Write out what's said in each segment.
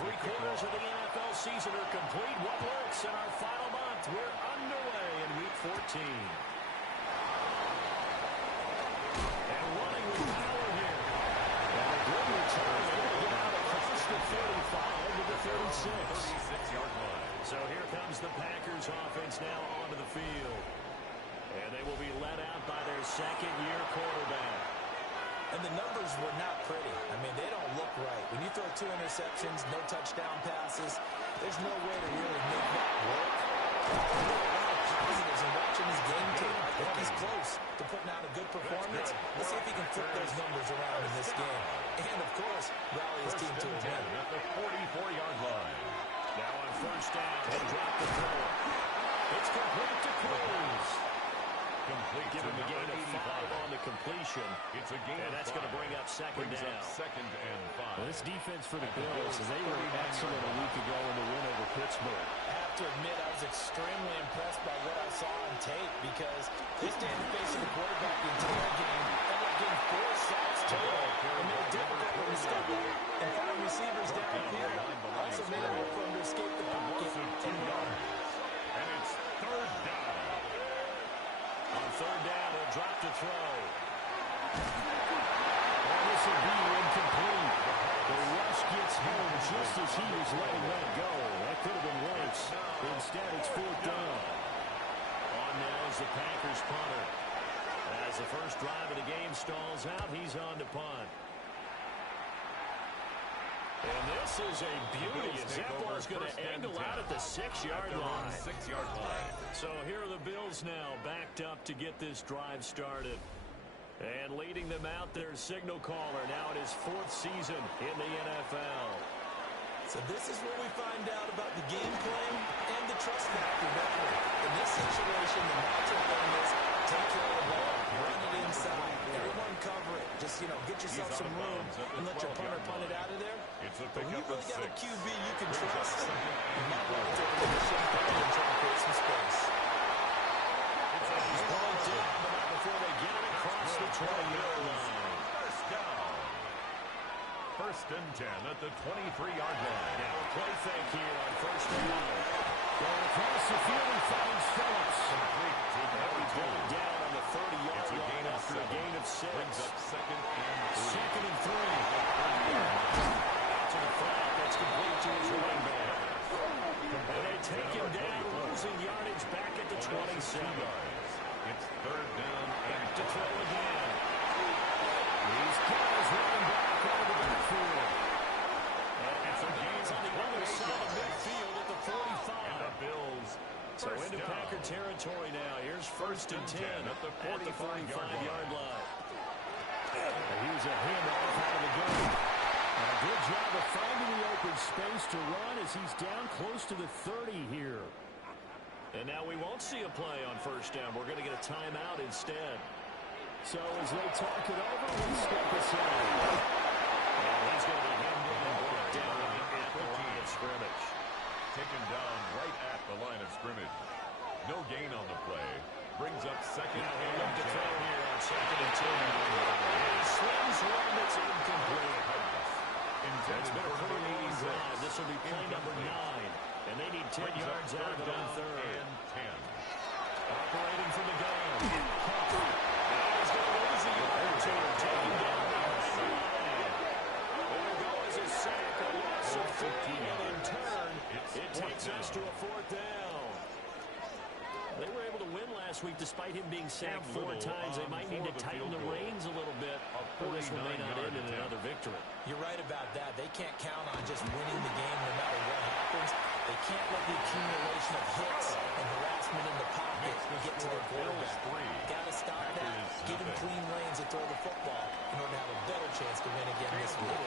Three-quarters of the NFL season are complete. What works in our final month? We're underway in Week 14. And running with power here. And a good return. Able to get out across the 35 to the 36. 36-yard line. So here comes the Packers offense now onto the field. And they will be led out by their second-year quarterback. And the numbers were not pretty. I mean, they don't look right. When you throw 2 interceptions, no touchdown passes, there's no way to really make that work. There are a lot of positives in watching his game tape. I think he's close to putting out a good performance. Let's see if he can flip those numbers around in this game. And, of course, rally his team to a win. At the 44-yard line. Now on first down, they drop the throw. It's complete to Cruz. Give him a gain of 5 on the completion. It's a gain, and that's going to bring up second down. Second and 5. Well, this defense for the Bills, they were excellent a week ago in the win over Pittsburgh. I have to admit, I was extremely impressed by what I saw on tape because this didn't face the quarterback the entire game. Ended up getting 4 sacks total and made it difficult for him to step up and find receivers downfield. Also made it hard for him to escape the pocket and run. And it's third down. On third down, he'll drop to throw. And this will be incomplete. The rush gets home just as he was letting that go. That could have been worse. Instead, it's fourth down. On now is the Packers punter. As the first drive of the game stalls out, he's on to punt. And this is a beauty as that ball's going to angle out at the 6-yard line. 6-yard line. So here are the Bills now backed up to get this drive started. And leading them out, their signal caller now in his 4th season in the NFL. So this is where we find out about the game plan and the trust factor. In this situation, the natural thing is take care of the ball, run it inside, everyone cover it. Just, get yourself some room and let your punter punt it out of there. But when you really got a QB you can trust, you might want to take a little shot and try to create some space. He's brought down, but not before they get it across the 20-yard line. First down. First and 10 at the 23-yard line. Now a play fake here on first down. Going across the field and finds Phillips. Complete to Barry Ball down on the 30-yard line after a gain of 6. Brings up second and 3. To the flat, that's complete to his running back. And they take him down, losing yardage back at the 27. It's third down and to throw again. He's got his running back out of the backfield. And so he's on the other side of midfield at the 45. And the Bills. So into Packer territory now. Here's first and 10 at the 45-yard line. Here's a handoff out of the gun. A good job of finding the open space to run as he's down close to the 30 here. And now we won't see a play on first down. We're going to get a timeout instead. So as they talk it over, we step aside. And he's going to be hemmed in and brought down at the line of scrimmage. Taken down right at the line of scrimmage. No gain on the play. Brings up second and look to throw here on second and 10. He slings one that's incomplete. It's been a pretty long drive. This will be play number 9. And they need 10 yards out of it on third. And 10. Operating from the gun. He's going to lose a yard or two. Taking down behind the line. There goes a sack. A loss of 3. And in turn, it takes us to a fourth down. They were able to win last week despite him being sacked 4 times. They might need to tighten the reins a little bit, or this one may not end in another victory. You're right about that. They can't count on just winning the game no matter what happens. They can't let the accumulation of hits and harassment in the pocket get to their quarterback. Got to stop that. Give him clean lanes to throw the football in order to have a better chance to win again this week.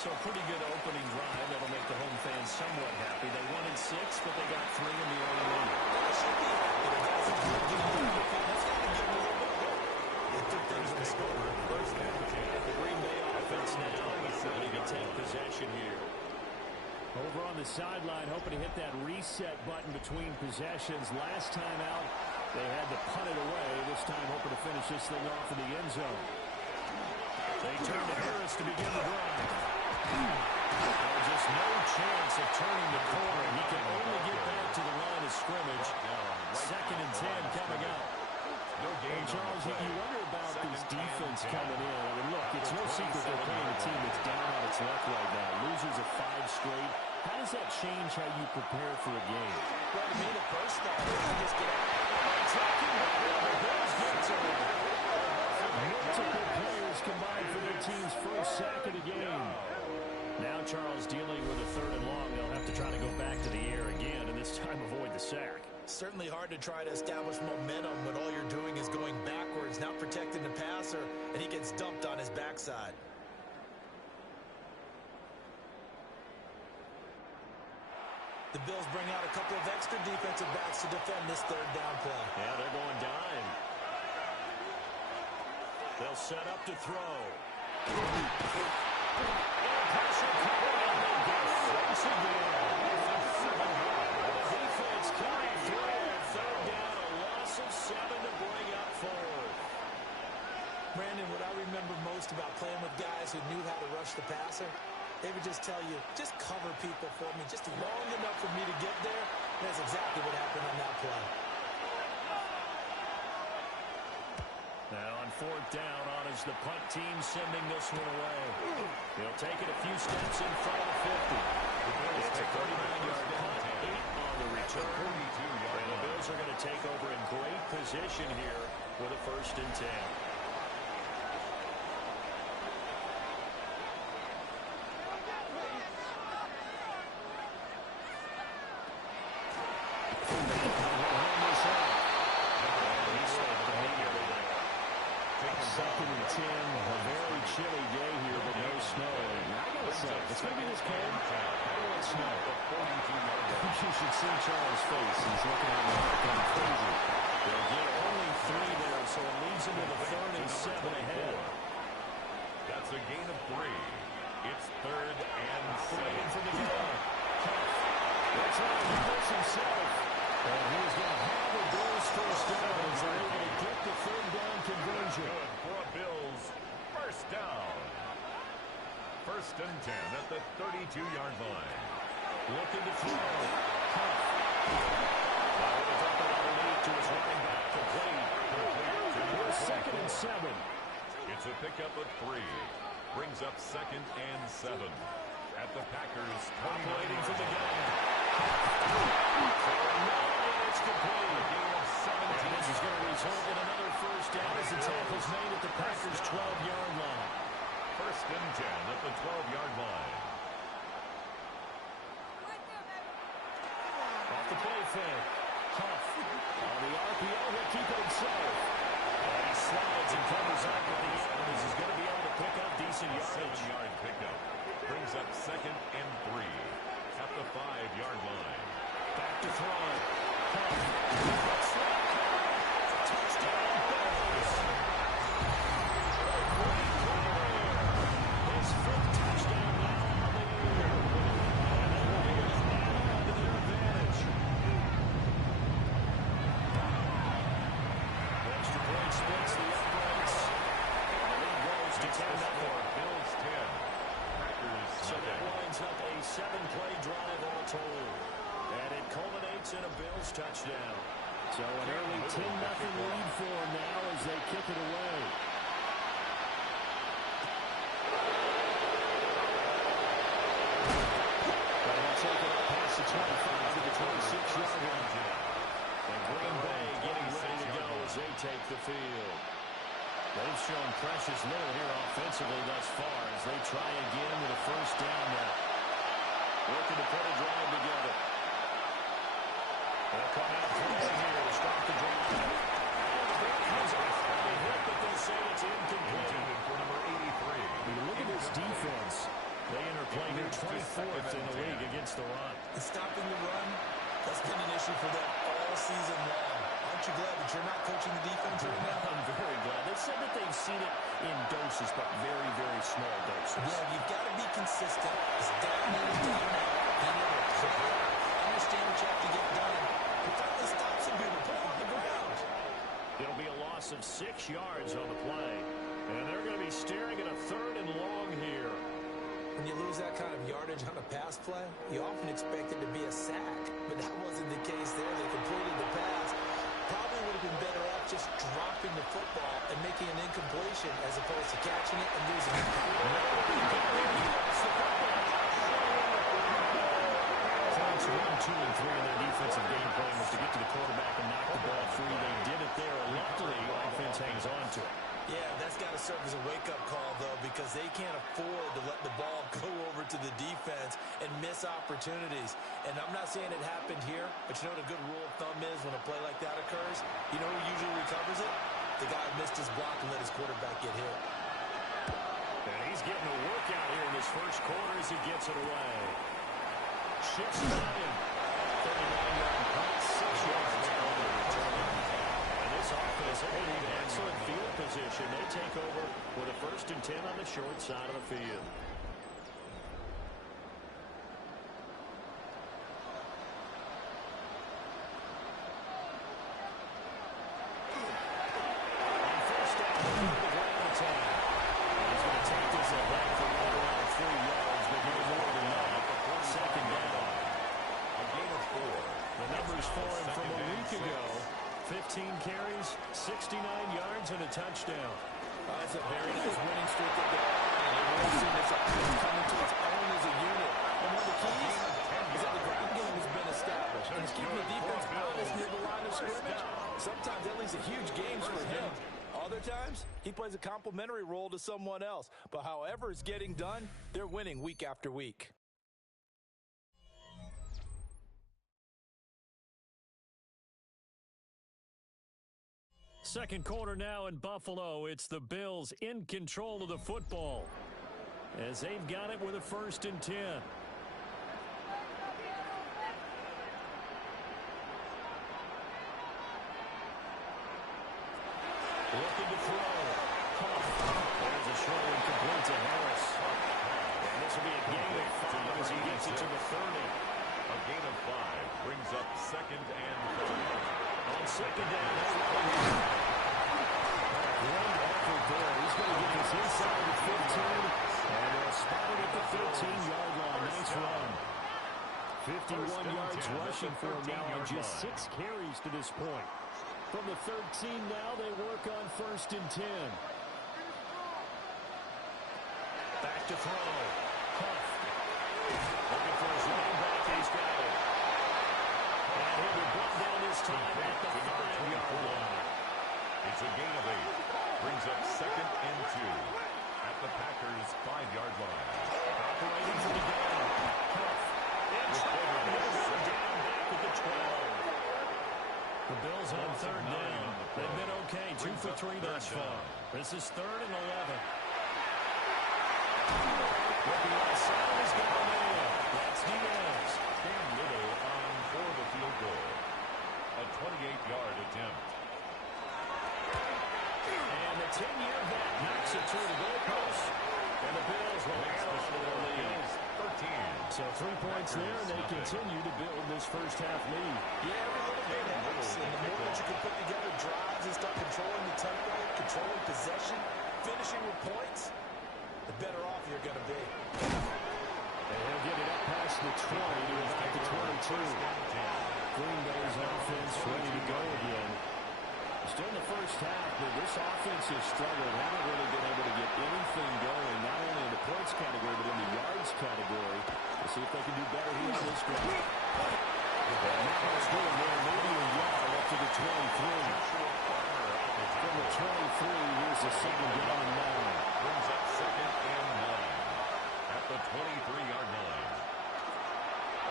So a pretty good opening drive that'll make the home fans somewhat happy. They won in 6, but they got 3 in the early inning. They should be happy. The guys are going to give them the field. That's got to give them a little bit of hope. They took things to score. First down. The Green Bay offense now ready to take possession here. Over on the sideline, hoping to hit that reset button between possessions. Last time out, they had to punt it away. This time, hoping to finish this thing off in the end zone. They turn to Harris to begin the drive. Just no chance of turning the corner. He can only get back to the line of scrimmage. 2nd and 10 coming out. And Charles, you wonder about this defense coming in. I mean, look, it's no secret they're playing a team that's down on its luck right now. Losers of 5 straight. How does that change how you prepare for a game? Well, to me, the first thought is you just get out. Multiple players combined for their team's first sack of the game. Now Charles dealing with a 3rd and long. They'll have to try to go back to the air again, and this time avoid the sack. Certainly hard to try to establish momentum when all you're doing is going backwards, not protecting the passer, and he gets dumped on his backside. The Bills bring out a couple of extra defensive backs to defend this 3rd down play. Yeah, they're going dime. They'll set up to throw. Pressure coming, and they get French again. The defense coming through on 3rd down, a loss of 7 to bring up 4th. Brandon, what I remember most about playing with guys who knew how to rush the passer, they would just tell you, just cover people for me, just long enough for me to get there. And that's exactly what happened on that play. Now on 4th down, on is the punt team sending this one away. They'll take it a few steps in front of the 50. It's a 39-yard punt, 8 on the return. And the Bills are going to take over in great position here with a 1st and 10. It's going to be this cold. I don't want snow. You should see Charles' face. He's looking at me like crazy. They'll get only 3 there, so it leaves him with a 3rd and 7 ahead. That's a gain of 3. It's 3rd and 7. Playing for the gun. That's right. He puts himself. And he's going to have the Bills' first down as they're able to get the 3rd down conversion. Good for a Bills first down. 1st and 10 at the 32-yard line. Looking to throw. Underneath to his running back, complete. Here's 2nd and 7. It's a pickup of 3. Brings up 2nd and 7. At the Packers, waiting for the gun. It's complete. A gain of 17. This is going to result in another first down as the tackle's made at the Packers' 12-yard line. 1st and 10 at the 12-yard line. Off the play fake. Huff on the RPO. He'll keep it himself. And he slides and covers up at the end. As he's going to be able to pick up decent yardage. 7-yard pickup. Brings up 2nd and 3 at the 5-yard line. Back to throw. Huff. Touchdown, Bills. His 5th touchdown now on the year. And the Warriors add on to their advantage. The extra point splits the uprights. And the lead goes to 10-0. Bills 10. Packers. So that winds up a 7-play drive all told. And it culminates in a Bills touchdown. So an early 10-0 lead for them now as they kick it away. But he'll take it up past the 25 to the 26-yard line. And Green Bay getting ready to go as they take the field. They've shown precious little here offensively thus far as they try again with a first down now. Working to put a drive together. They'll come out throwing here to start the drive. And the ball comes off. They hit, but they say it's incomplete. For number 83. Look at this defense. They interplay here 24th in the league against the run. And stopping the run, that's been an issue for them all season long. Aren't you glad that you're not coaching the defense right now? I'm very glad. They said that they've seen it in doses, but very, very small doses. Yeah, you've got to be consistent. It's down in and down out. Being able to play, understand what you have to get done. But finally stop some people. Put them on the ground. It'll be a loss of 6 yards on the play. And they're going to be staring at a 3rd and long here. When you lose that kind of yardage on a pass play, you often expect it to be a sack, but that wasn't the case there. They completed the pass. Probably would have been better off just dropping the football and making an incompletion as opposed to catching it and losing it. Points 1, 2, and 3 in their defensive game plan was to get to the quarterback and knock the ball free. They did it there. Luckily, offense hangs on to it. Yeah, that's got to serve as a wake-up call, though, because they can't afford to let the ball go over to the defense and miss opportunities. And I'm not saying it happened here, but you know what a good rule of thumb is when a play like that occurs? You know who usually recovers it? The guy who missed his block and let his quarterback get hit. And he's getting a workout here in this first quarter as he gets it away. Shifts time. 39-yard pass, 6 yards on the return. And this offense holding excellent field position. They take over with a 1st and 10 on the short side of the field. On 1st down, the ground attack. He's going to take this ahead for right around 3 yards, but no more than that. 2nd down. A gain of 4. The numbers for him from a week ago. 15 carries, 69 yards, and a touchdown. That's a very nice winning streak that they're on. And we've seen this offense coming to its own as a unit. And one of the keys is that the ground game has been established. And it's keeping the defense honest near the line of scrimmage. Sometimes that leads to huge games for him. Other times, he plays a complementary role to someone else. But however it's getting done, they're winning week after week. Second quarter now in Buffalo. It's the Bills in control of the football as they've got it with a 1st and 10. Looking to throw. There's a short one complete to Harris. And this will be a gain of 5 as he gets it to the 30. A gain of 5 brings up 2nd and 3. On 2nd down, great effort there. He's going to get this inside the 15, and they'll spot it at the 13-yard line. Nice run. 51 yards rushing for him now on just 6 carries to this point. From the 13 now, they work on 1st and 10. Back to throw. Huff. Looking for his running back. He's got it. And he'll be brought down this time at the 5-yard line. It's a gain of 8. Brings up 2nd and 2 at the Packers' 5-yard line. Operating for the down. Huff. It's down back at the 12. The Bills on 3rd down. They've been okay. 2 for 3 thus far. This is 3rd and 11. Looking outside, he's got the man. That's Diaz. Cam Little on for the field goal. A 28-yard attempt. And the 10-year vet knocks it through the goalpost. And the Bills will add on to their lead. 13. So 3 points there, and they continue to build this first half lead. Yeah, every little bit helps. And the more that you can put together drives and start controlling the tempo, controlling possession, finishing with points, the better off you're going to be. And he'll get it up past the 20 to about the 22. Green Bay's offense ready to go again. Still in the first half, but this offense has struggled. Haven't really been able to get anything going, not only in the points category, but in the yards category. We'll see if they can do better here on this drive. And now it's doing there, maybe a yard up to the 23. From the 23, here's the 2nd down and 9. Brings up 2nd and 9 at the 23-yard line.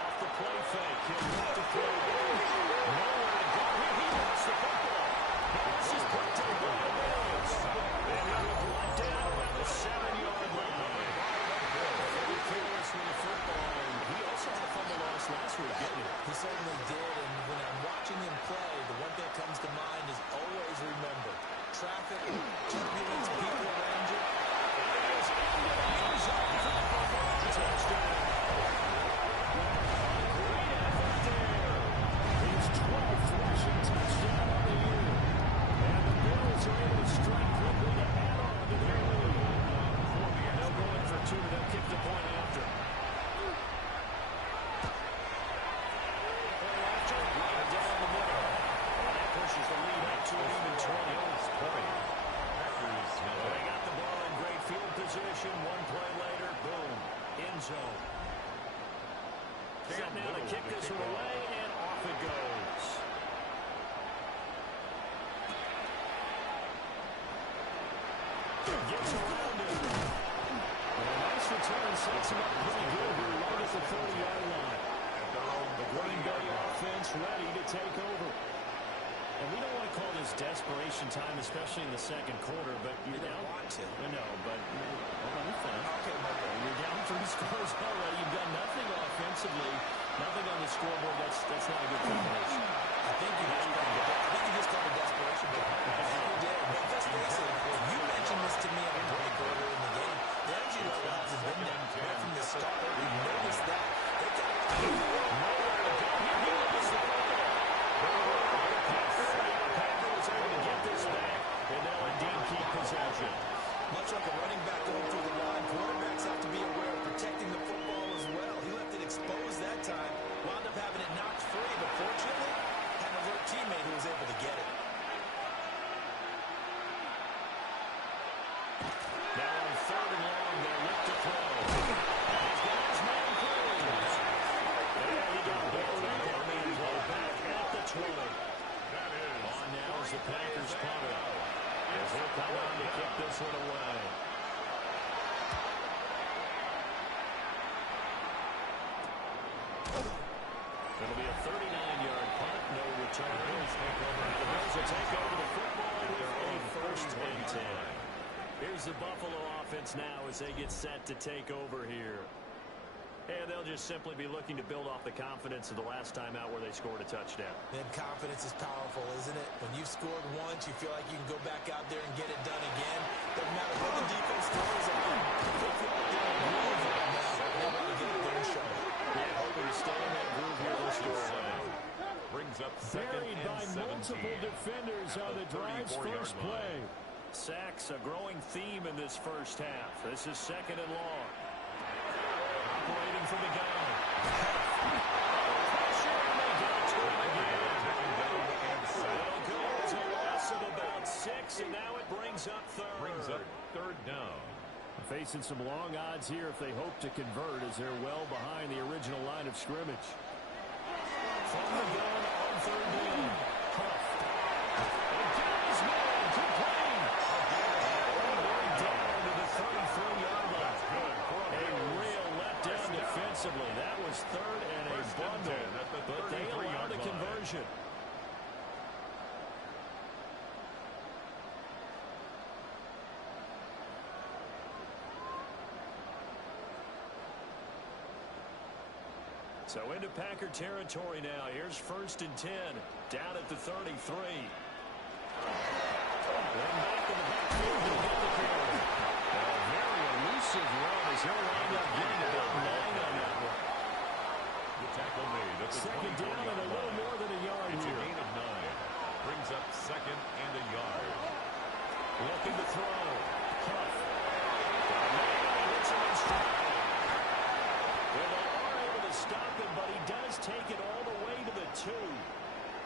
Off the play fake, he'll look to throw. Nowhere to go. He lost the football. This is put to the Bills. And he will block down around the 7-yard line. Very careless with the football, and he also had a fumble loss last week, didn't he? He certainly did, and when I'm watching him play, the one thing that comes to mind is always remember, traffic, turbulence, people around you. And he is into the end zone for the football touchdown. Great effort there. His 12th rushing touchdown of the year. And the Bills are able to strike quickly to add on to their lead. They'll go in for 2, they'll kick the point out. zone. Set now to kick this one away, and off it goes. Gets around it. And a nice return sets him up pretty good here right at the 30-yard line. The Green Bay offense ready to take over. And we don't want to call this desperation time, especially in the second quarter, but you're down. Want to. No, but hold on, Okay, Michael. you're down 3 scores already. You've done nothing offensively, nothing on the scoreboard. That's not a good combination. I think you just called it desperation. You did. But let's face it, you mentioned this to me at a break earlier in the game. The energy level hasn't been there right from the start. We've noticed that. They got Packers able to get this back, and they'll indeed keep possession. much like a running back going through the line. Quarterbacks have to be aware of protecting the football as well. He left it exposed that time. Wound up having it knocked free, but fortunately, had an alert teammate who was able to get it. Now on 3rd and long, they'll look to throw. He's got his man closed. And he got bailed out on the play back at the 20. On now is the Packers punter. As he'll come on to kick this one away. It'll be a 39-yard punt, no return. The Bills will take over the football with a 1st and 10. Here's the Buffalo offense now as they get set to take over here. And they'll just simply be looking to build off the confidence of the last time out where they scored a touchdown. And confidence is powerful, isn't it? When you've scored once, you feel like you can go back out there and get it done again. Doesn't matter what the defense throws at them. They feel like they're in a groove right now. They want to get it there and show it. Yeah, hoping to stay in that groove here this game. Brings up second Buried and by 17. multiple defenders on the drive's first play. Sacks, a growing theme in this first half. This is 2nd and long. Operating from the gun. Pressure, and they get to him again. It'll go to a loss of about 6, and now it brings up 3rd. Brings up 3rd down. Facing some long odds here if they hope to convert as they're well behind the original line of scrimmage. From the gun on 3rd down. Huff. And Gary's man complete. Down to the 33-yard line. A real letdown defensively. That was 3rd and a bundle, but they allowed the conversion. So into Packer territory now. Here's 1st and 10. Down at the 33. Then back in the backfield to get the carry. A very elusive run as he'll wind up getting about 9 on that one. The tackle made at the 2nd down and a little more than a yard It's here. a gain of 9. Brings up 2nd and a yard. Looking to throw. Huff. And hits him in stride. Well, they are able to stop him, but he does take it all the way to the 2.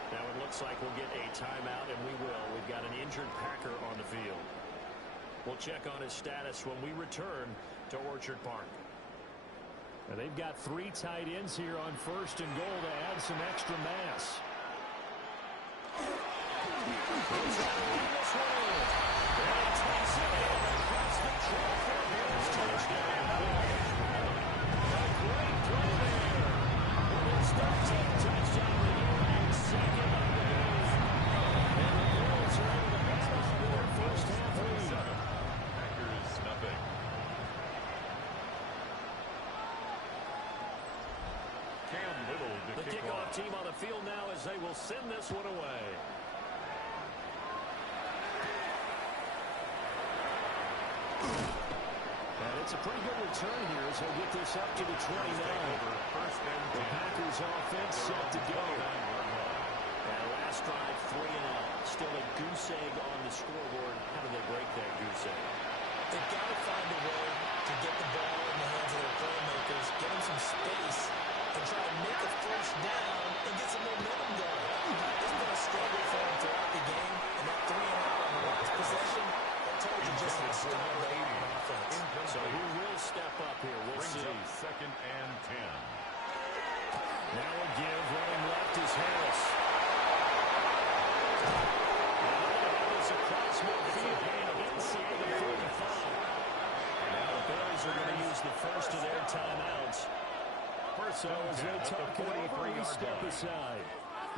Now it looks like we'll get a timeout, and we will. We've got an injured Packer on the field. We'll check on his status when we return to Orchard Park. Now they've got 3 tight ends here on 1st and goal to add some extra mass. The kickoff team on the field now as they will send this one away. And it's a pretty good return here as they'll get this up to the 29. The Packers offense set to go. And last drive, 3 and out. Still a goose egg on the scoreboard. How do they break that goose egg? They've got to find a way to get the ball in the hands of their playmakers, get them some space, and try to make a 1st down and get some momentum going. It's been a struggle for them throughout the game, and that 3 and out on the last possession, that tells you just how strong they are on offense. So who will step up here? We'll see. talk it over, we step aside.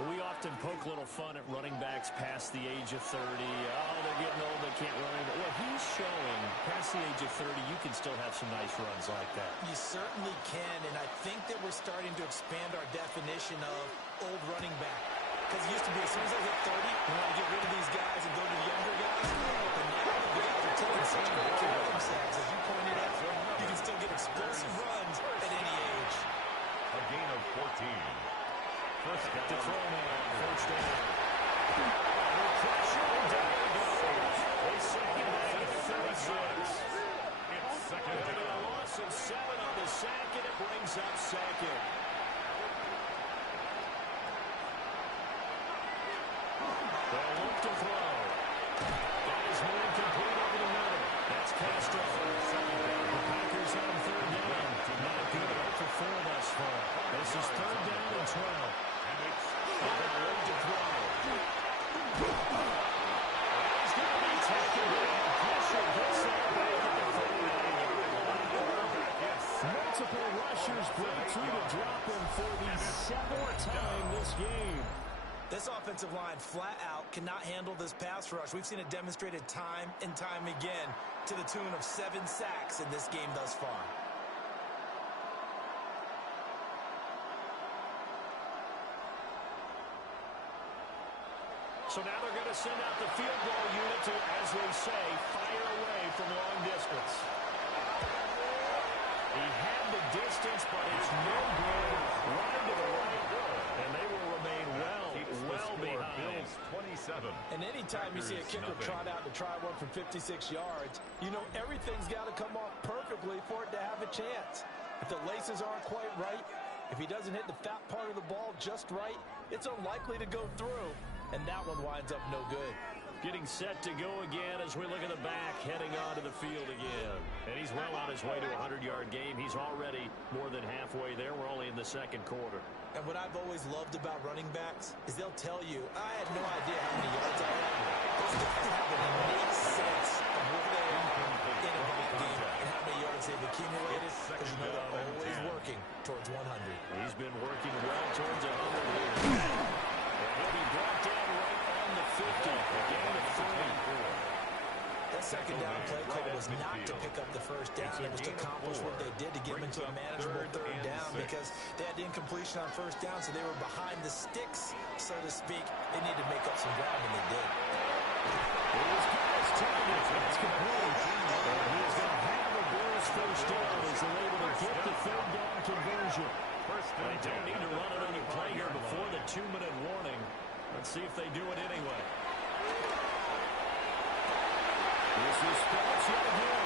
We often poke a little fun at running backs past the age of 30. Oh, they're getting old, they can't run anymore. Well, he's showing past the age of 30, you can still have some nice runs like that. You certainly can, and I think that we're starting to expand our definition of old running back. Because it used to be as soon as I hit 30, we want to get rid of these guys and go to the younger guys. But now the guys are taking such great care of themselves. As you pointed out, you can still get explosive runs at any age. A gain of 14. First down. To throw man, first down. Under pressure, and down it goes. They second back at 36. It's second And a down. loss of 7 on the sack, and it brings up second. They'll look to throw. That is more incomplete over the middle. That's Castro. The Packers on third down. Not good. 0 for 4 thus far. This is third down and 12. And it's They'll look to throw. He's going to be taken down. Pressure gets that back at the 39-yard line. Multiple rushers break through to drop him for the 7th time this game. This offensive line flat out cannot handle this pass rush. We've seen it demonstrated time and time again to the tune of 7 sacks in this game thus far. So now they're going to send out the field goal unit to, as they say, fire away from long distance. He had the distance, but it's no good. Right to the right, and they will remain well behind. Bills 27. And anytime you see a kicker trot out to try one from 56 yards, you know everything's got to come off perfectly for it to have a chance. If the laces aren't quite right, if he doesn't hit the fat part of the ball just right, it's unlikely to go through. And that one winds up no good. Getting set to go again as we look at the back, heading onto the field again. And he's well on his way to a 100-yard game. He's already more than halfway there. We're only in the second quarter. And what I've always loved about running backs is they'll tell you, I had no idea how many yards I had. Those guys have an innate sense of where they are in a ball game and how many yards they've accumulated. Because you know they're always working towards 100. He's been working well towards 100 here. He'll be brought down right on the 50. A gain of 3. That second down play call was not to pick up the first down. It was to accomplish what they did to get them into a manageable third down because they had incompletion on first down, so they were behind the sticks, so to speak. They needed to make up some ground, and they did. It's complete. And he's going to have the Bills first down as they're able to get the third down conversion. They don't need to run another play here before the 2-minute warning. Let's see if they do it anyway. This is Phillips yet again.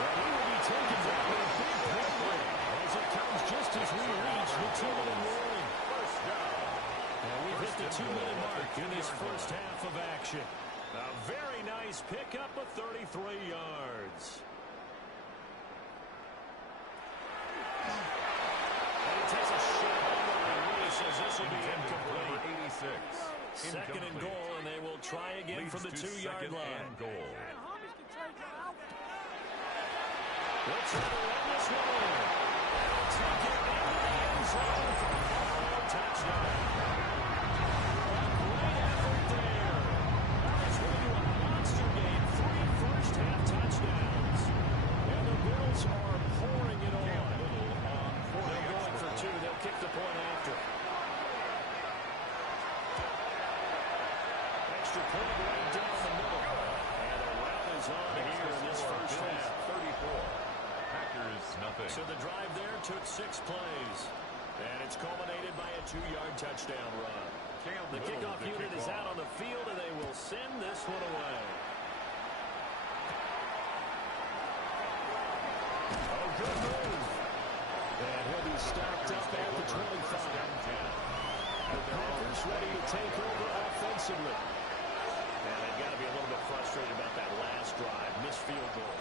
And he will be taken down with a big play as it comes just as we reach the 2-minute warning. First down. And we've hit the 2-minute mark in this first half of action. A very nice pickup of 33 yards. Takes a shot on the release as this will be incomplete. 86. Second and goal, and they will try again from the 2-yard line. Goal. Let's try to run this one in. Take it into the end zone for a touchdown. A great effort there. Now it's going to a monster game. 3 first-half touchdowns. And the Bills are pouring it on. They're going for 2. They'll kick the point after. Extra point right down the middle. And a rout is on here in this first half. 34. Packers nothing. So the drive there took 6 plays. And it's culminated by a 2-yard touchdown run. The kickoff unit is out on the field, and they will send this one away. Oh, good move. And he'll be stopped up at the 25. The Packers ready to take over offensively. And they've got to be a little bit frustrated about that last drive. Missed field goal.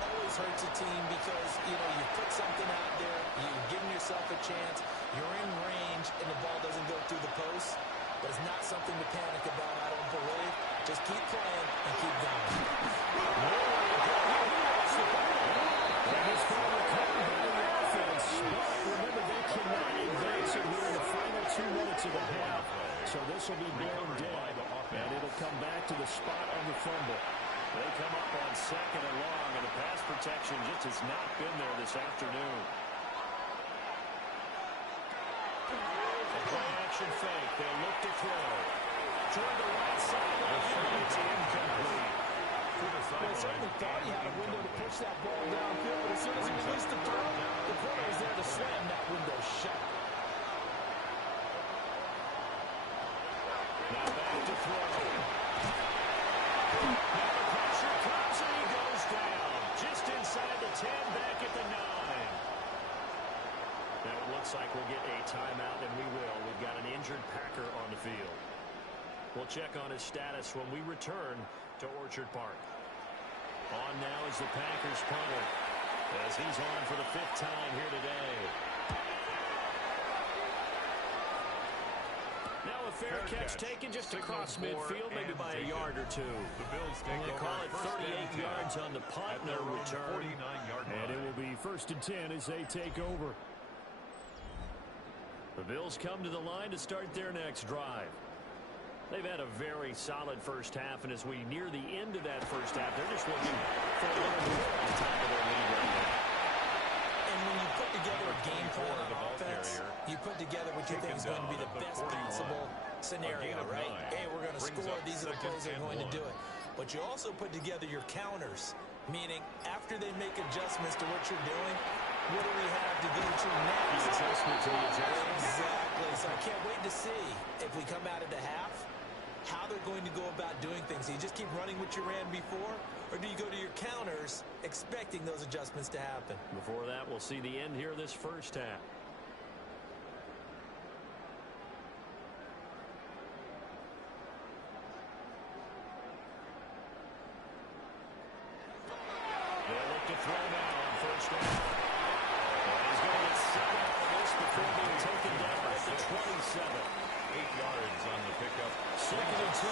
Always hurts a team because, you know, you put something out there, you're giving yourself a chance, you're in range, and the ball doesn't go through the post. But it's not something to panic about, I don't believe. Just keep playing and keep going. That is going to come by the offense. But remember, they can minutes of the half, so this will be blown dead, and it'll come back to the spot of the fumble. They come up on 2nd and long, and the pass protection just has not been there this afternoon. A play-action fake. They'll look to throw. Toward the right side. It's incomplete. Well, certainly thought he had a window to push that ball downfield, but as soon as he released the throw, the corner was there to slam that window shut. Now back to throw. Now the pressure comes and he goes down. Just inside the 10, back at the 9. Now it looks like we'll get a timeout, and we will. We've got an injured Packer on the field. We'll check on his status when we return to Orchard Park. On now is the Packers punter, as he's on for the 5th time here today. Now a fair catch taken just across midfield, maybe by a yard or two. The Bills take They over call it 38 10 yards on the punt, at no their own return. 49-yard line. And it will be 1st and 10 as they take over. The Bills come to the line to start their next drive. They've had a very solid first half, and as we near the end of that first half, they're just looking for a little more on top of their lead right now. And when you put together a game plan on offense, you put together what you think is going to be the best possible scenario, right? Hey, we're going to score. These are the plays that are going to do it. But you also put together your counters, meaning after they make adjustments to what you're doing, what do we have to go to next? The adjustment to the adjustment. Exactly. So I can't wait to see if we come out of the half, how they're going to go about doing things. Do you just keep running what you ran before, or do you go to your counters expecting those adjustments to happen? Before that, we'll see the end here of this first half. They'll look to throw now on 1st down. And he's going to get set up for this before being taken down at the 27. 8 yards on the pickup. 2nd and 2.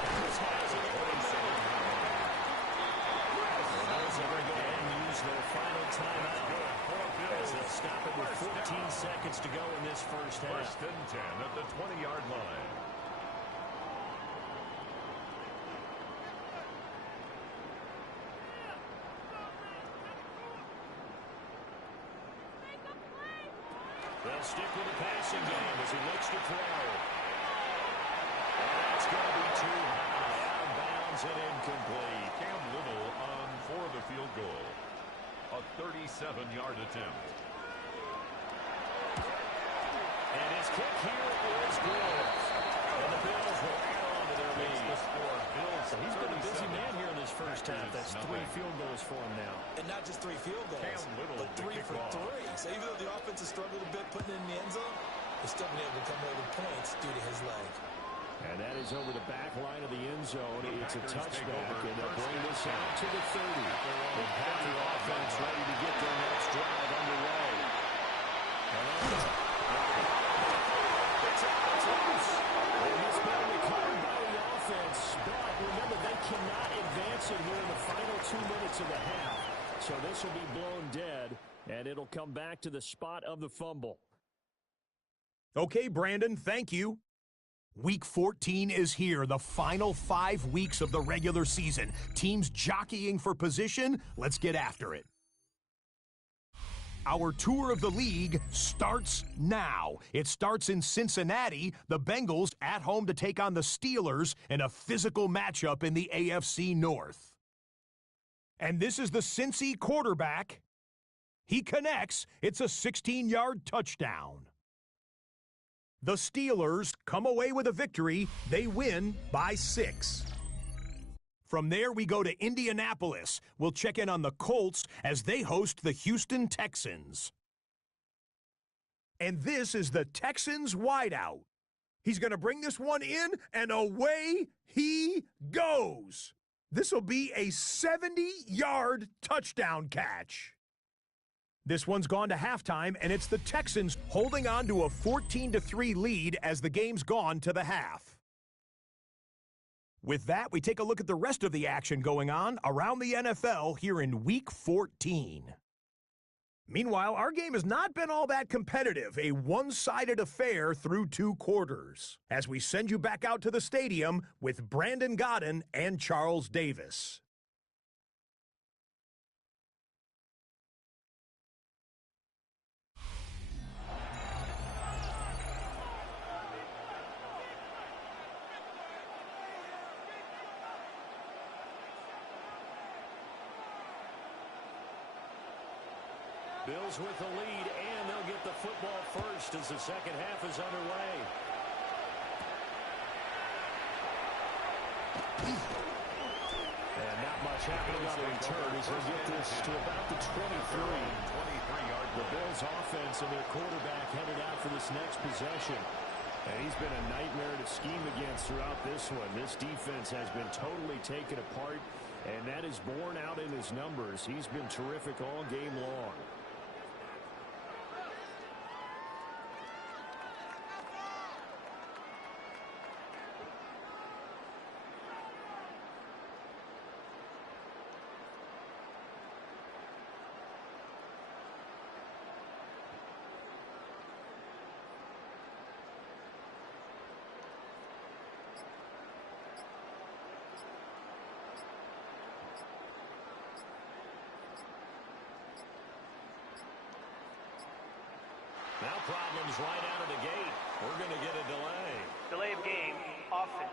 Packers has it. Bills are going to go ahead and use their final timeout, as they'll stop it with 14 seconds to go in this first half. 1st and 10 at the 20-yard line. They'll stick with the passing game as he looks to throw. And that's going to be too high. Out of bounds and incomplete. Cam Little on for the field goal. A 37-yard attempt. And his kick here is good. And the Bills will add on to their lead. Bills. So he's been a busy man here in this first half. That's 3 field goals for him now. And not just 3 field goals, Cam Little but 3 for 3. So even though the offense has struggled a bit putting it in the end zone, he's still been able to come away with points due to his leg. And that is over the back line of the end zone. It's a touchback, and they'll bring this out to the 30. The Packer offense ready to get their next drive underway. It's out, it's loose. And he's been recovered by the offense. But remember, they cannot advance it here in the final 2 minutes of the half. So this will be blown dead, and it'll come back to the spot of the fumble. Okay, Brandon, thank you. Week 14 is here, the final 5 weeks of the regular season. Teams jockeying for position. Let's get after it. Our tour of the league starts now. It starts in Cincinnati, the Bengals at home to take on the Steelers in a physical matchup in the AFC North. And this is the Cincy quarterback. He connects. It's a 16-yard touchdown. The Steelers come away with a victory. They win by 6. From there, we go to Indianapolis. We'll check in on the Colts as they host the Houston Texans. And this is the Texans wideout. He's going to bring this one in, and away he goes. This will be a 70-yard touchdown catch. This one's gone to halftime, and it's the Texans holding on to a 14-3 lead as the game's gone to the half. With that, we take a look at the rest of the action going on around the NFL here in Week 14. Meanwhile, our game has not been all that competitive, a one-sided affair through 2 quarters. As we send you back out to the stadium with Brandon Godden and Charles Davis. Bills with the lead, and they'll get the football first as the second half is underway. And not much happening on the return as they get this to about the 23. The Bills offense and their quarterback headed out for this next possession. And he's been a nightmare to scheme against throughout this one. This defense has been totally taken apart, and that is borne out in his numbers. He's been terrific all game long. Now problems right out of the gate. We're going to get a delay. Delay of game, offense.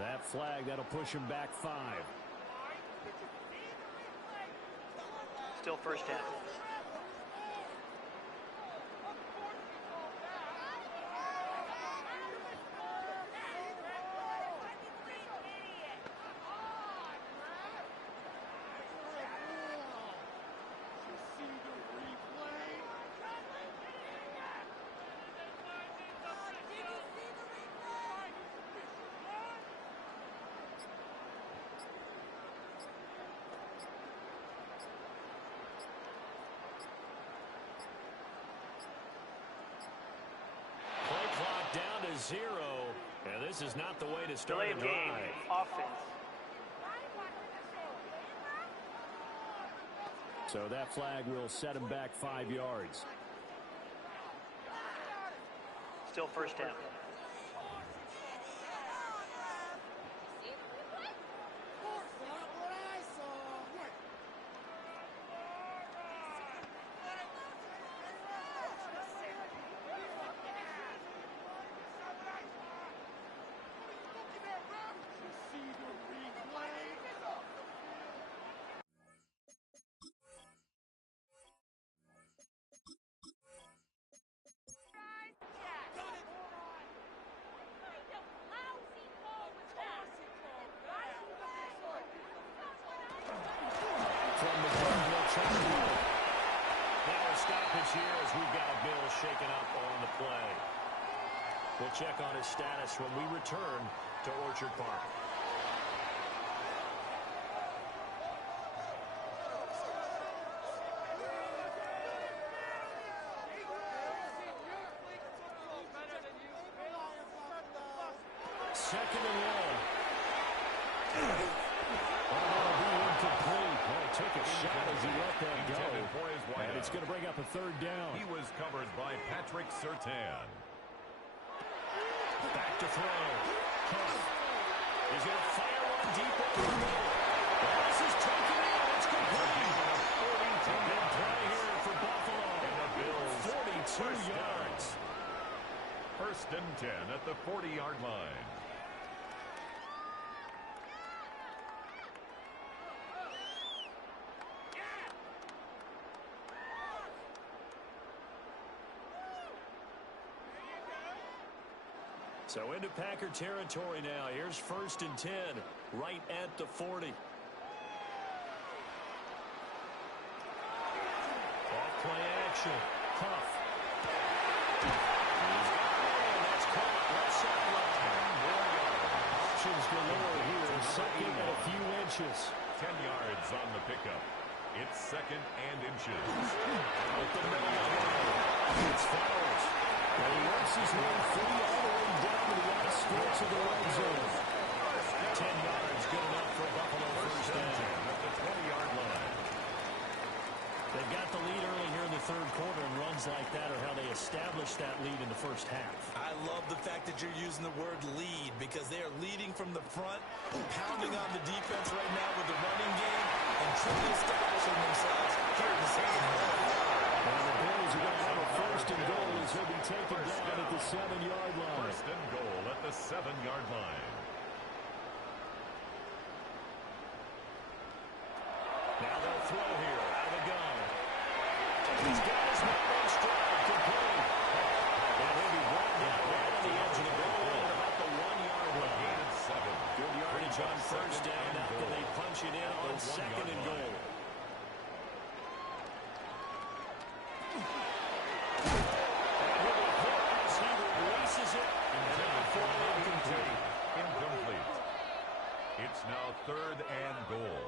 That flag, that'll push him back 5. Still first down. Down to 0, and this is not the way to start a drive. Game, offense. So that flag will set him back 5 yards. Still first down. Here as we've got a Bill shaken up on the play. We'll check on his status when we return to Orchard Park. Second and 1. Took a shot as he let that go. And it's going to bring up a third down. He was covered by Patrick Surtain. Back to throw. Huff. He's going to fire one deep over the middle. This is taken in. It's complete. Big play here for Buffalo. And the Bills 42 yards. First and 10 at the 40-yard line. So into Packer territory now. Here's first and 10, right at the 40. Off play action. Huff. And that's caught left sideline. Options galore here. Second and a few inches. 10 yards on the pickup. It's second and inches. With the middle. It's Flowers. And he works his way free all the way down to the outskirts of the red zone. 10 yards, good enough for a Buffalo first down. 20-yard line. They've got the lead early here in the third quarter, and runs like that are how they established that lead in the first half. I love the fact that you're using the word lead because they are leading from the front, pounding on the defense right now with the running game, and truly establishing themselves here in the second half. And the Bills are going to have a first and goal as he'll be taken down at the 7-yard line. First and goal at the 7-yard line. Now they'll throw here out of the gun. He's got his man on stride, complete. And he'll be brought down right on the edge of the goal line about the 1-yard line. Gain of 7. Good yardage on first down. Now can they punch it in on second and goal? It's now third and goal.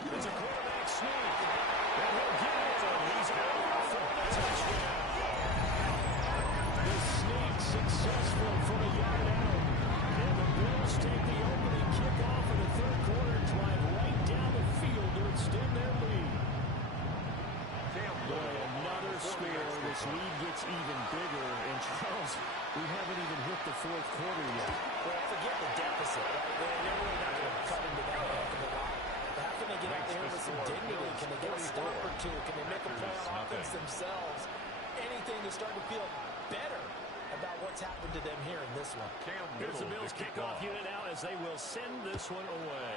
It's a quarterback sneak. And he'll get it. He's out for a touchdown. The sneak successful for a yard out. And the Bills take the opening kickoff in the third quarter, drive right down the field to extend their lead. Boy, another score. This lead gets even bigger. And Charles, we haven't even hit the fourth quarter yet. Well, forget the deficit, right? They're really not going to cut into that half of the lot. How can they get out there with some dignity? Can they get a stop or two? Can they make a play on offense themselves? Anything to start to feel better about what's happened to them here in this one. Here's the Bills kickoff unit now as they will send this one away.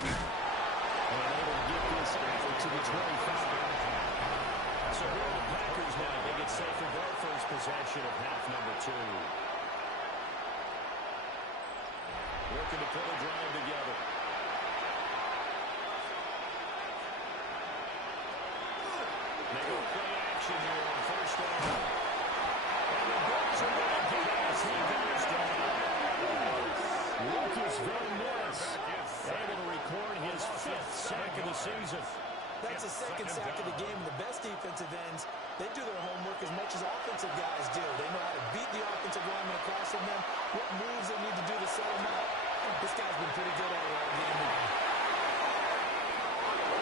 And able to get this out to the 25. So here are the Packers now. They get set for their first possession of half number 2. Looking to put a drive together. They go play action here on first down. And the Bills are going to get it as he goes down. Lucas Van Ness able to record his 5th sack of the season. That's the second sack of the game. The best defensive ends, they do their homework as much as offensive guys do. They know how to beat the offensive lineman across from them, what moves they need to do to set them up. This guy's been pretty good at it all game long.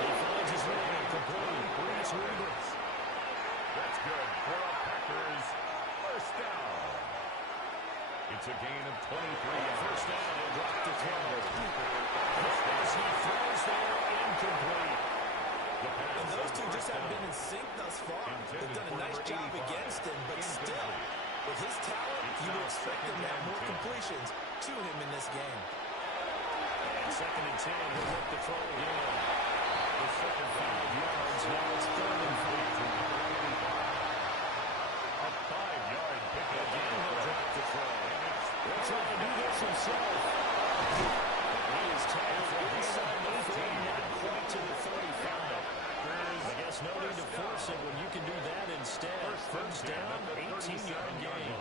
He finds his man complete. Reese Reavers. That's good for a Packers first down. It's a gain of 23 yards. First down, he'll drop to 12. As he throws there, incomplete. And those two just haven't been in sync thus far. They've done a nice job against him, but still, with his talent, you would expect them to have more completions to him in this game. And second and 10, he'll look to throw again. The second 5 yards, now it's third and 5. A 5-yard pick Again, he'll drop to throw. He'll try to do this himself. He is tackled inside the 40, not quite to the 35. I guess no need to force it when you can do that instead. First down, 18-yard gain.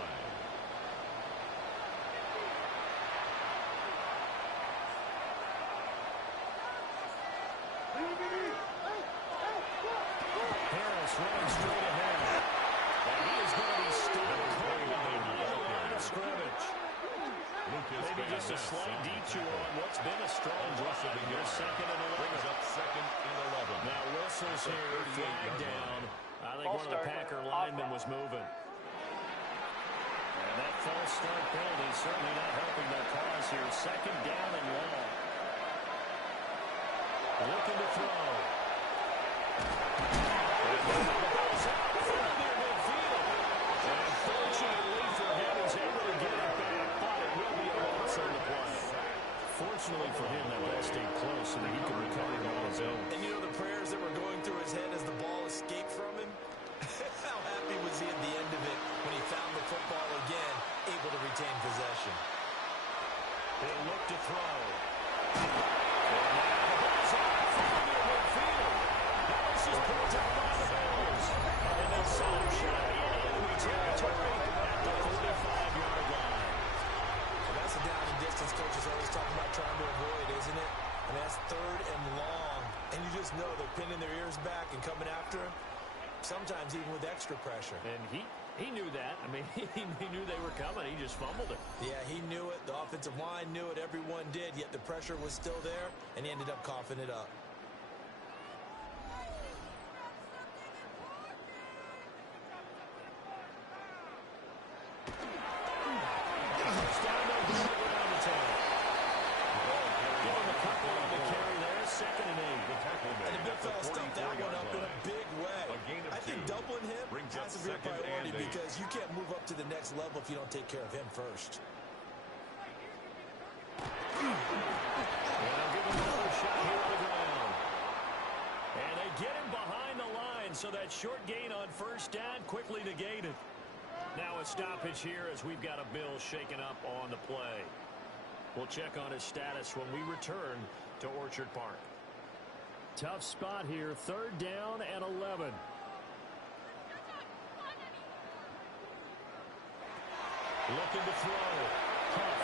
Harris running straight ahead. And he is going to be stopped cold on the line of scrimmage. Maybe just a slight detour on what's been a strong drive. Here's second and 11. Brings up second and 11. Now whistles here, flag down. I think one of the Packer linemen was moving. And that false start penalty certainly not helping their cause here. Second down and long. Looking to throw. And the ball's out from near midfield. And unfortunately for him, he's able to get it back, but it will be a loss on the play. Fortunately for him, that ball stayed close so that he could recover it on his own. And you know the prayers that were going through his head as the ball escaped from him? How happy was he at the end of it when he found the football again, able to retain possession? They'll look to throw. And now the ball's out from near midfield. Now this is picked up by the Bills. And they set up shot in enemy territory at the 45-yard line. Well, that's a down and distance coaches always talking about trying to avoid, isn't it? And that's third and long. And you just know they're pinning their ears back and coming after him, sometimes even with extra pressure. And he He knew that. I mean, he knew they were coming. He just fumbled it. Yeah, he knew it. The offensive line knew it. Everyone did, yet the pressure was still there, and he ended up coughing it up. Has to be a priority because you can't move up to the next level if you don't take care of him first. And they'll give him another shot here on the ground. And they get him behind the line, so that short gain on first down quickly negated. Now a stoppage here as we've got a Bill shaken up on the play. We'll check on his status when we return to Orchard Park. Tough spot here, 3rd down and 11. Looking to throw. Huff.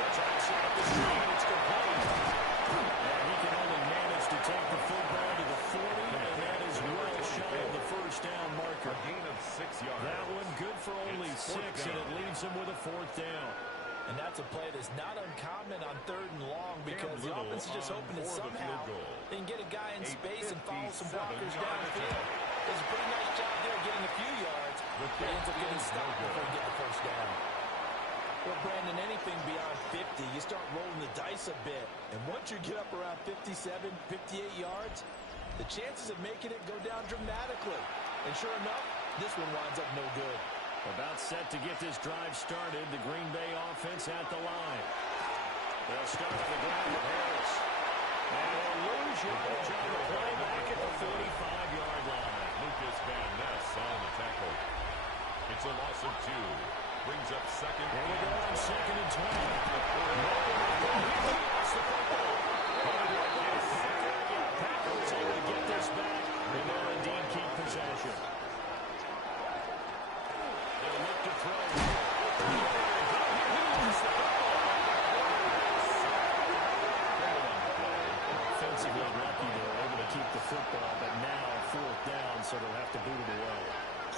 It's outside the screen. It's complete. And he can only manage to take the football to the 40, and that is well shy of the first down marker. A gain of 6 yards. That one good for only 6, and it leaves him with a 4th down. And that's a play that's not uncommon on 3rd and long because the offense is just hoping that somehow they can get a guy in space and follow some blockers downfield. Does a pretty nice job there getting a few yards, but he ends up getting stopped before he gets the first down. Well, Brandon, anything beyond 50, you start rolling the dice a bit. And once you get up around 57, 58 yards, the chances of making it go down dramatically. And sure enough, this one winds up no good. About set to get this drive started, the Green Bay offense at the line. They'll start on the ground with Harris. And they'll lose yardage on the play back at the 45-yard line. Lucas Van Ness on the tackle. It's a loss of 2. Brings up 2nd. Here we go on 2nd and 20. Lost the football. Packers able to get this back, and they'll indeed keep possession. They'll look to throw. Offensively lucky they were able to keep the football, but now 4th down, so they'll have to boot it away.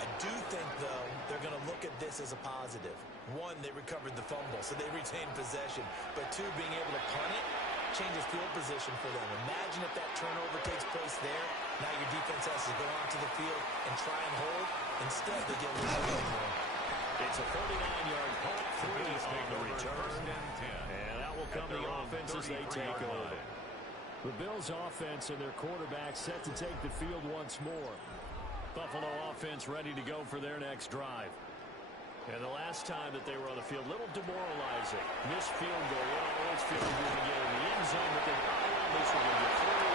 I do think, though, they're going to look at this as a positive. 1, they recovered the fumble, so they retained possession. But 2, being able to punt it changes field position for them. Imagine if that turnover takes place there. Now your defense has to go onto the field and try and hold. Instead, they get a little bit more. It's a 49-yard punt, 3 on the return. And that will come the offense as they take over. The Bills' offense and their quarterback set to take the field once more. Buffalo offense ready to go for their next drive. And the last time that they were on the field, a little demoralizing. Missed field goal. Well, always feel like you're going to get in the end zone, but then, at least we're going to get through.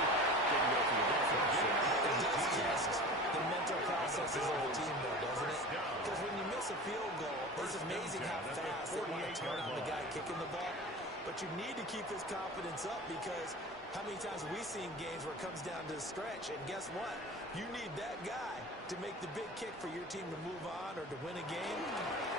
Didn't go through the defense. It does test the mental processes of the team, though, doesn't it? Because when you miss a field goal, it's amazing how fast they want to turn on the guy kicking the ball. But you need to keep his confidence up because how many times have we seen games where it comes down to a stretch, and guess what? You need that guy to make the big kick for your team to move on or to win a game.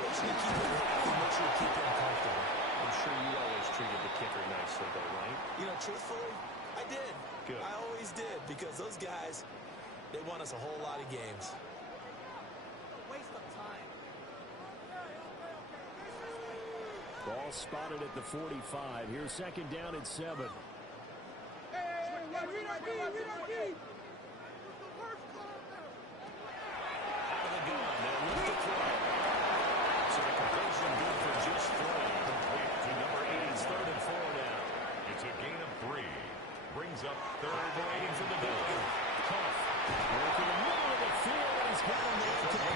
Make sure you keep him happy. Make sure you keep him comfortable. I'm sure you always treated the kicker nicely, though, right? You know, truthfully, I did. Good. I always did because those guys, they won us a whole lot of games. Waste of time. Ball spotted at the 45. Here's 2nd down and 7. Brings up 3rd and for the Bills. Huff working the middle of the field. He's got him there to play.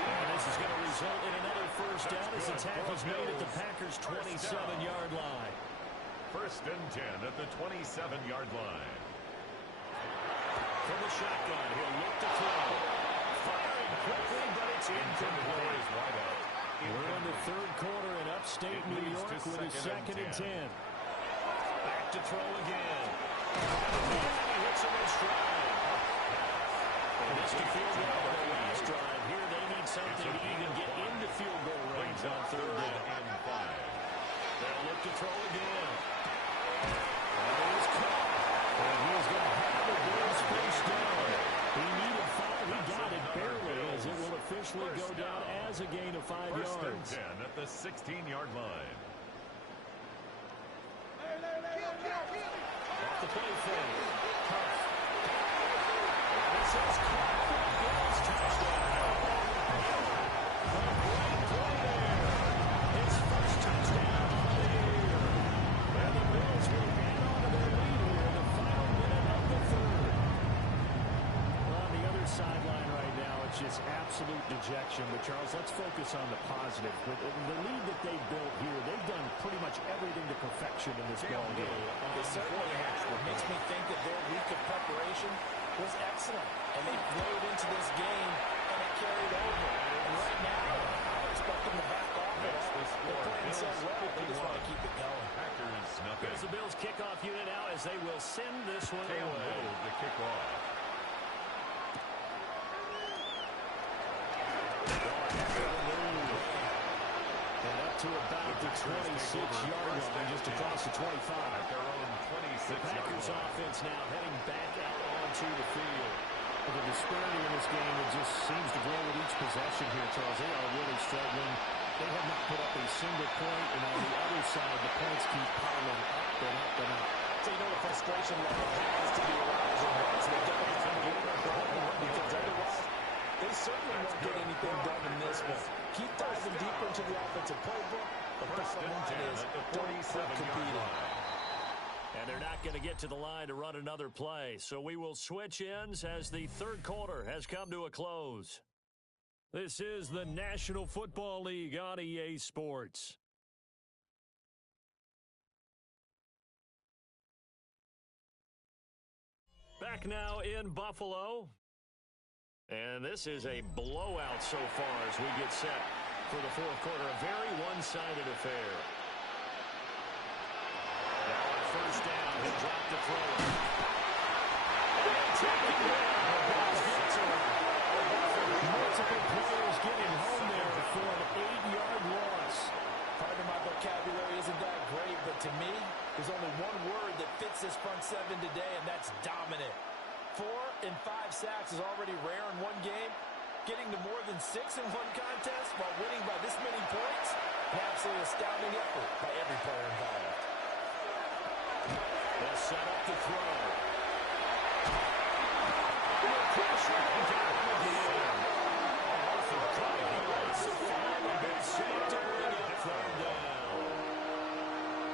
And this is going to result in another first down as the tackle's made at the Packers' 27-yard line. 1st and 10 at the 27-yard line. From the shotgun, he'll look to throw. Firing quickly, but it's incomplete. We're in the 3rd quarter in upstate New York with a 2nd and 10. Back to throw again. And he hits him in stride. They missed a field goal on the last drive. Here they need something to even get into field goal range on 3rd down. They'll look to throw again. And he's caught. And he's going to have the Bills first down. He needed 5. He got it barely as it will officially go down has a gain of 5 First yards. and 10 at the 16-yard line. Off the play fake. Huff. This is caught for the Bills touchdown. A great play there. His first touchdown of the year. And the Bills will hang on to their lead here in the final minute of the third. Well, on the other sideline right now, it's just absolute dejection. But, Charles, let's focus on the positive. With the lead that they built here, they've done pretty much everything to perfection in this ball game. They certainly have. It makes me think that their week of preparation was excellent. And they flowed into this game, and it carried over. And right now, I expect them to back off it. They're playing so well, they just want to keep it going. Packers nothing. Here's the Bills kickoff unit out as they will send this one Cam away. Wade to kick off. And up to about the 26-yard line, just across the 25. At their own The 26-yard Packers line. offense now heading back out onto the field. But the disparity in this game, it just seems to grow with each possession here, Charles. They are really struggling. They have not put up a single point, and on the other side, the points keep piling up and up and up. So you know the frustration level has to be rising once they get it from the because otherwise they certainly won't get anything done in this one. Keep diving deeper into the offensive playbook. The bottom line is don't quit competing. And they're not going to get to the line to run another play. So we will switch ends as the third quarter has come to a close. This is the National Football League on EA Sports. Back now in Buffalo. And this is a blowout so far as we get set for the fourth quarter. A very one-sided affair. Now on first down, he'll drop the throw. And taken down. Multiple players getting home there for an 8-yard loss. Pardon my vocabulary isn't that great, but to me, there's only one word that fits this front seven today, and that's dominant. 4 and 5 sacks is already rare in one game. Getting to more than 6 in one contest while winning by this many points, an absolutely astounding effort by every player involved. They'll set up the throw. Pressure down again.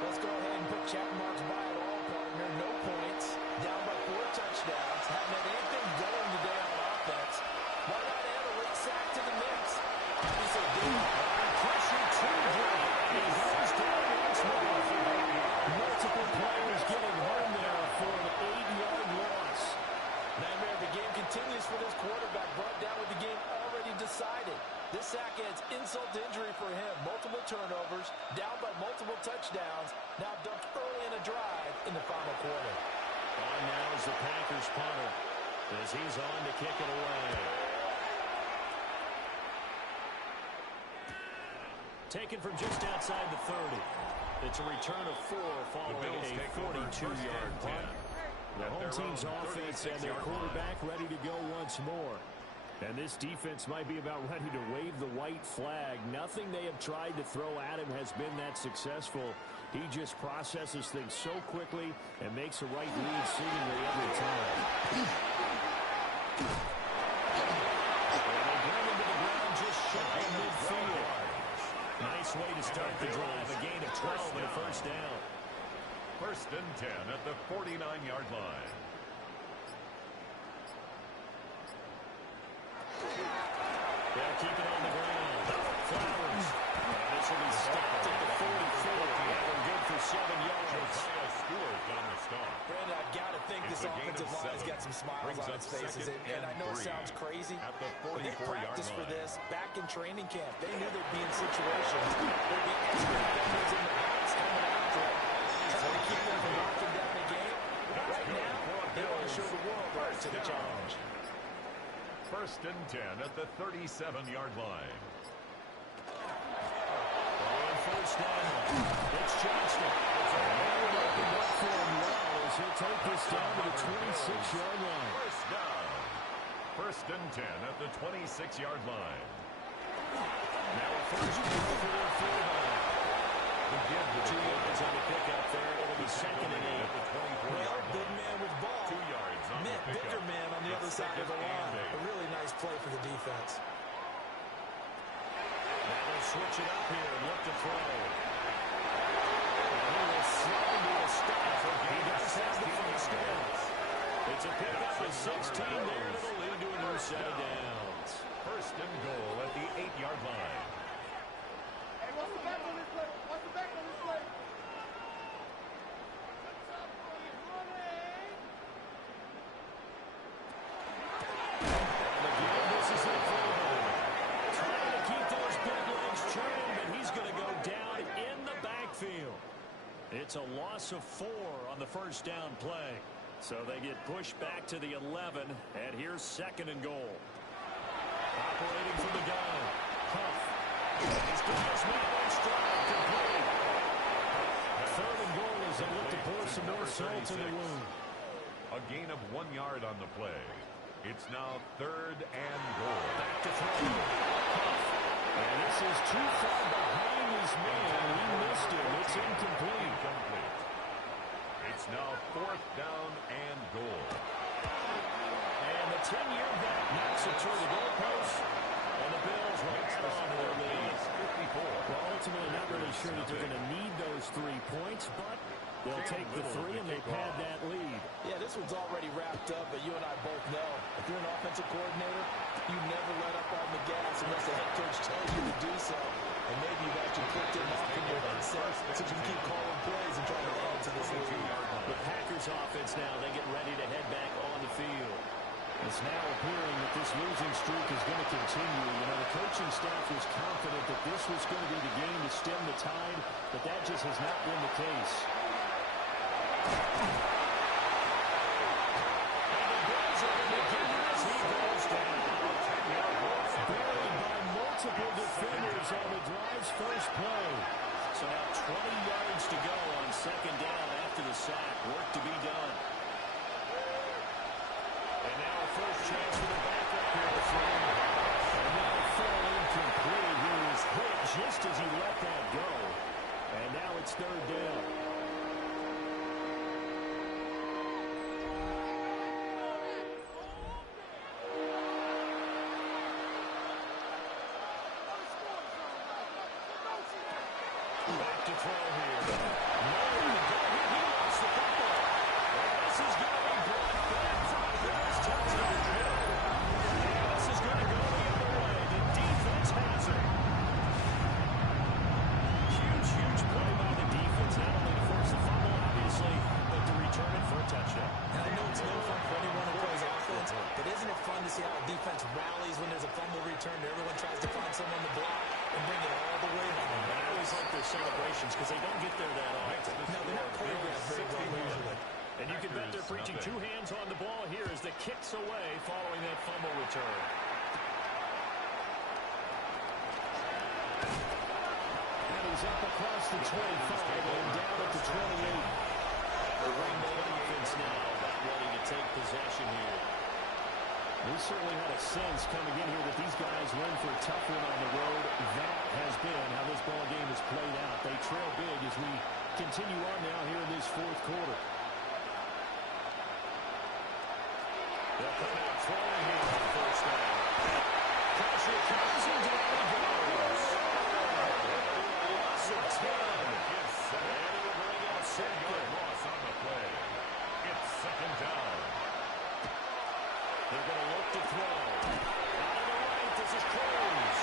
Let's go ahead and put check marks by it all, partner. No points. Down by 4 touchdowns. Haven't had anything going today on offense. Why not add a late sack to the mix? Obviously, Pressure to drop. He goes down once more. Multiple players getting home there for an 8-yard loss. nightmare. The game continues for this quarterback. Brought down with the game already decided. This sack adds insult to injury for him. Multiple turnovers, down by multiple touchdowns. Now dumped early in a drive in the final quarter. On now is the Packers punter as he's on to kick it away. Taken from just outside the 30. It's a return of 4 following a 42-yard punt. The home team's offense and their quarterback ready to go once more. And this defense might be about ready to wave the white flag. Nothing they have tried to throw at him has been that successful. He just processes things so quickly and makes the right read seemingly every time. And they bring him to the ground just shy of midfield. Nice way to start the drive. A gain of 12 and a first down. First and 10 at the 49-yard line. They'll keep it on the ground. Flowers. And this will be stopped at the 44. And good for 7 yards. Stewart on the stop. Brandon, I've got to think this offensive line has got some smiles on its faces. And I know it sounds crazy, at the but they 44-yard practiced for line. this back in training camp. They knew they'd be in situations. There'd be extra defenders in the box coming after them, trying to keep them from knocking down a game. Right now, they want to show the world rise to the challenge. First and 10 at the 37-yard line. On first down, it's Johnston. Opened up for him well as he'll take this down to the 26-yard line. First down. First and 10 at the 26-yard line. Now a first down for their fullback. The give to 2 yards on the pickup there. It'll be 2nd and 8. Well, big man with ball. 2 yards on the Met pickup. bigger man on the other side of the line. A really nice play for the defense. Now they'll switch it up here and look to throw. And he will slide to a stop. He does have the first down. It's a pickup of 16 there. It'll lead to a new set of downs. First and goal at the 8-yard line. Hey, what's the back on this play? What's the back on this play? And again, this is it for him. Trying to keep those big legs churning, but he's going to go down in the backfield. It's a loss of 4 on the first down play. So they get pushed back to the 11, and here's 2nd and goal. Operating from the gun. Huff. He's got his man on stride. Complete. 3rd and goal as they look to pour some more salt to the wound. A gain of 1 yard on the play. It's now 3rd and goal. Back to throw. And this is too far behind his man. He missed him. It's incomplete. It's now 4th down and goal. And the 10-yard back knocks it toward the goalpost. And the Bills will add on to their lead. 54. Well, ultimately, not really sure that they're going to need those 3 points, but they'll take the 3 and they pad that lead. Yeah, this one's already wrapped up, but you and I both know if you're an offensive coordinator, you never let up on the gas unless the head coach tells you to do so. And maybe you've actually clicked him off in your headset so you can keep calling plays and trying to add to this lead. The Packers offense now, they get ready to head back on the field. It's now appearing that this losing streak is going to continue. You know, the coaching staff was confident that this was going to be the game to stem the tide, but that just has not been the case. And the Bills are going to give it as he goes down. Buried by multiple defenders on the drive's first play. So now 20 yards to go on 2nd down after the sack. Work to be done. And now a first chance for the backup here from. And now a fall incomplete. He was hit just as he let that go. And now it's 3rd down. Back to throw here. Nowhere to go. He lost the football. And this is going to be brought back from the Bills touchdown. And this is going to go the other way. The defense has it. Huge play by the defense. Not only to force the fumble, obviously, but to return it for a touchdown. And I know it's no fun for anyone who plays offense, but isn't it fun to see how a defense rallies when there's a fumble return and everyone tries to find someone to block and bring it all the way home? And I always like their celebrations because they don't get there that often. No, they're not choreographed very well usually. And you can bet they're preaching 2 hands on the ball here as the kick's away following that fumble return. And he's up across the 25 and down at the 28. The Rainbow offense now about ready to take possession here. We certainly had a sense coming in here that these guys were in for a tough one on the road. That has been how this ball game has played out. They trail big as we continue on now here in this 4th quarter. They'll come out throwing here for the first down. Pressure comes and down he goes. Loss of 10. And it'll bring up 2nd. Loss on the play. It's 2nd down. They're going to look to throw. Out of the right, this is Cruz.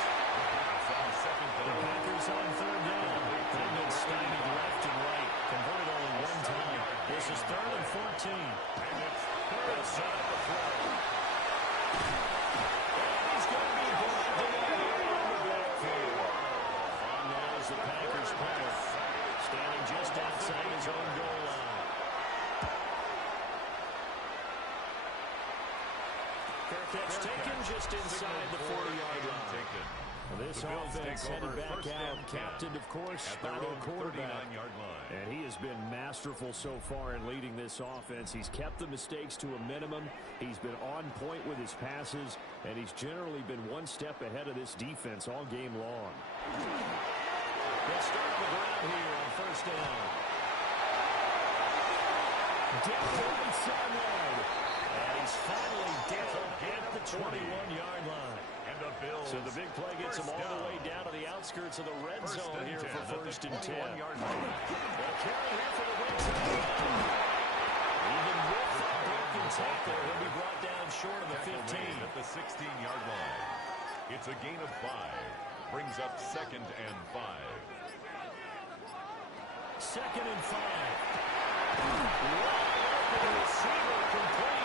The Packers on 3rd down. They've been stymied left and right. Converted only 1 time. This is 3rd and 14. And it's 3rd down to throw. And he's going to be brought down here in the backfield. And now is the Packers punter. Standing just outside his own goal line. Fair catch taken just inside the 40-yard line. This offense headed back out, captained, of course, by their quarterback. And he has been masterful so far in leading this offense. He's kept the mistakes to a minimum. He's been on point with his passes, and he's generally been one step ahead of this defense all game long. They'll start on the ground here on first down. Down the right sideline. And he's finally down at the 21-yard line. So the big play gets him all the way down to the outskirts of the red zone here for first and 10. They'll carry here for the red zone. Even with that broken tackle, he'll be brought down short of the 15. At the 16-yard line. It's a gain of 5. Brings up 2nd and 5. 2nd and 5. The receiver complete.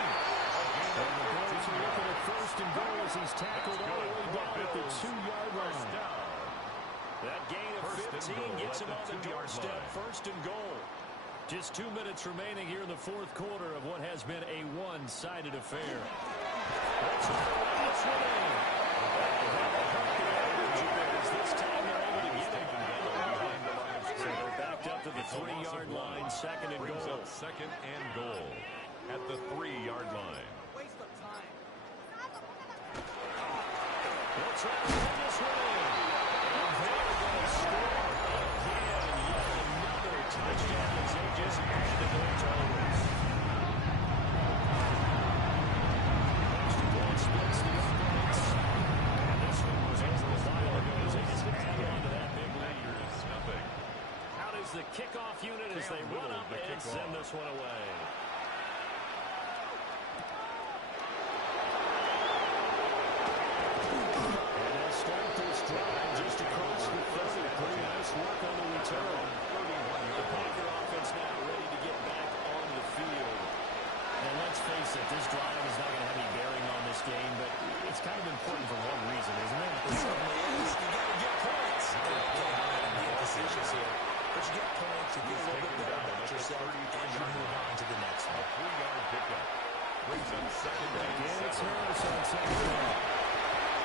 And the Bills are looking at first and goal as he's tackled all the way down at the 2-yard line. That gain of 15 gets him on the doorstep. First and goal. Just 2 minutes remaining here in the fourth quarter of what has been a one-sided affair. Let's hope the Lions win in. This time they're able to get it. So they're backed up to the 3-yard line. 2nd and goal. 2nd and goal at the 3-yard line. They'll try to win this one in. And they're going to score again. Yet another touchdown as they just added their totals. Extra point splits the uprights. And this one was over a while ago as they just added on to that big lead. Out is the kickoff unit as they run up and send this one away. This drive is not going to have any bearing on this game, but it's kind of important for one reason, isn't it? It certainly is. You got to get points. Get decisions here, but you get points. You feel a little bit better about yourself, and you move on to the next one. 3-yard pickup brings up 2nd and 7. It's Harris on 2nd down.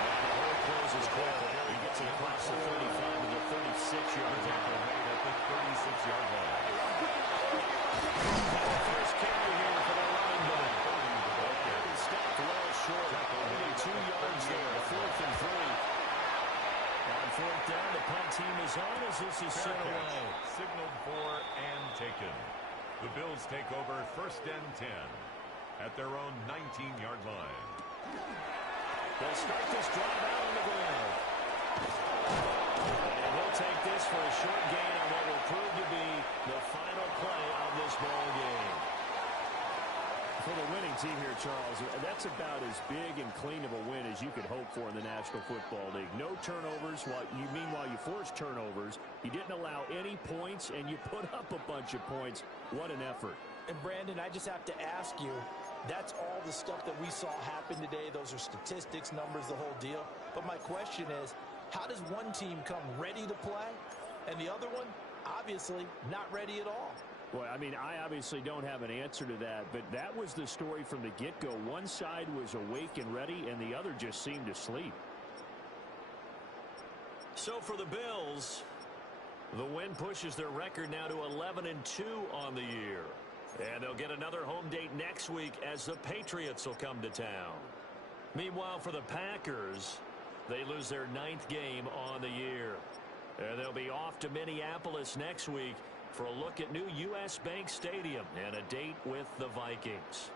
And the hole closes quick. He gets it across the 35 to the 36-yard tackle made at the 36-yard line. First carry here for the running back. Stopped well short. Only 2 yards there. 4th and 3. On 4th down, the punt team is on as this is sent away. Signaled for and taken. The Bills take over 1st and 10 at their own 19-yard line. They'll start this drive out on the ground. And he'll take this for a short gain on what will prove to be the final play of this ball game. For the winning team here, Charles, that's about as big and clean of a win as you could hope for in the National Football League. No turnovers. Meanwhile, you forced turnovers. You didn't allow any points, and you put up a bunch of points. What an effort. And, Brandon, I just have to ask you, that's all the stuff that we saw happen today. Those are statistics, numbers, the whole deal. But my question is, how does one team come ready to play, and the other one, obviously, not ready at all? Well, I mean, I obviously don't have an answer to that, but that was the story from the get-go. One side was awake and ready, and the other just seemed to sleep. So for the Bills, the win pushes their record now to 11-2 on the year. And they'll get another home date next week as the Patriots will come to town. Meanwhile, for the Packers, they lose their 9th game on the year. And they'll be off to Minneapolis next week for a look at new U.S. Bank Stadium and a date with the Vikings.